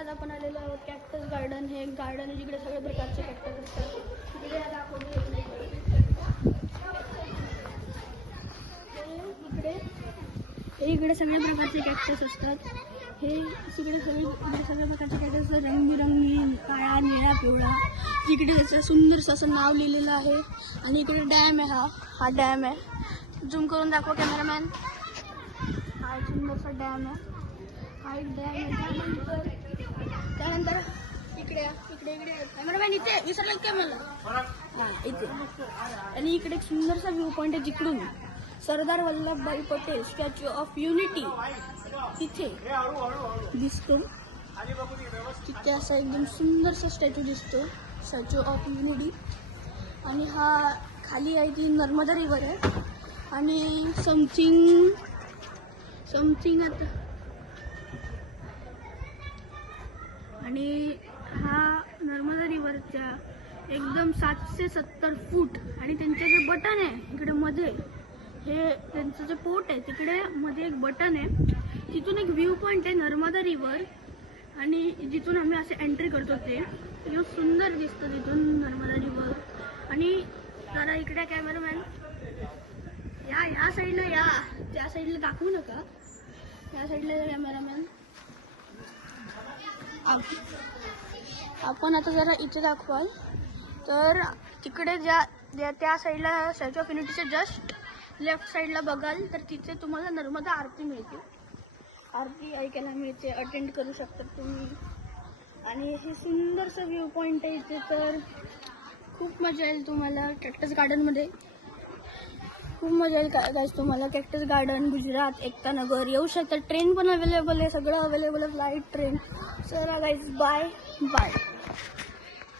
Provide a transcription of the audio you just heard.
आज आपण आलेलो आहोत कॅक्टस गार्डन. हे गार्डन जिकडे सगळ्या प्रकारचे कॅक्टस असतात. तिकडे इकडे सगळ्या प्रकारचे कॅक्टस असतात. हे इकडे सगळ्या प्रकारचे कॅक्टस असतात, रंगबिरंगी, काळा, निळा, पिवळा. तिकडे त्याचं सुंदरसं असं नाव लिहिलेलं आहे. आणि इकडे डॅम आहे. हा डॅम आहे. झूम करून दाखवा कॅमेरामॅन. हा एक सुंदरसा डॅम आहे. हा एक डॅम आहे. त्यानंतर इकडे कॅमेरामॅन इथे विसरला काय मला. हां इथे. आणि इकडे एक सुंदरसा व्ह्यू पॉईंट आहे, जिकडून Sardar Vallabhbhai Patel Statue of Unity तिथे दिसतो. तिथे असा एकदम सुंदरसा स्टॅच्यू दिसतो, स्टॅच्यू ऑफ युनिटी. आणि हा खाली आहे ती नर्मदा रिव्हर आहे. आणि समथिंग आता. आणि हा नर्मदा रिव्हरच्या एकदम 770 फूट. आणि त्यांचं जे बटन आहे इकडे मध्ये, हे त्यांचं जे पोर्ट आहे तिकडे मध्ये एक बटन आहे. तिथून एक व्ह्यू पॉईंट आहे नर्मदा रिव्हर. आणि जिथून आम्ही असे एंट्री करतो ते सुंदर दिसतं तिथून नर्मदा रिव्हर. आणि जरा इकडे कॅमेरामॅन या साईडला या, त्या साईडला दाखवू नका, या साईडला कॅमेरामॅन. आपण आता जरा इथे दाखवाल तर तिकडे त्या साईडला स्टॅच्यू ऑफ युनिटीच्या जस्ट लेफ्ट साईडला बघाल तर तिथे तुम्हाला नर्मदा आरती मिळते. आरती ऐकायला मिळते, अटेंड करू शकतात तुम्ही. आणि हे सुंदरसं व्ह्यू पॉईंट आहे इथे. तर खूप मजा येईल तुम्हाला कॅक्टस गार्डनमध्ये. खूप मजा येईल गाईस तुम्हाला. कॅक्टस गार्डन गुजरात एकता नगर येऊ शकतात. ट्रेन पण अवेलेबल आहे, सगळं अवेलेबल आहे, फ्लाईट, ट्रेन. चला गाईस, बाय.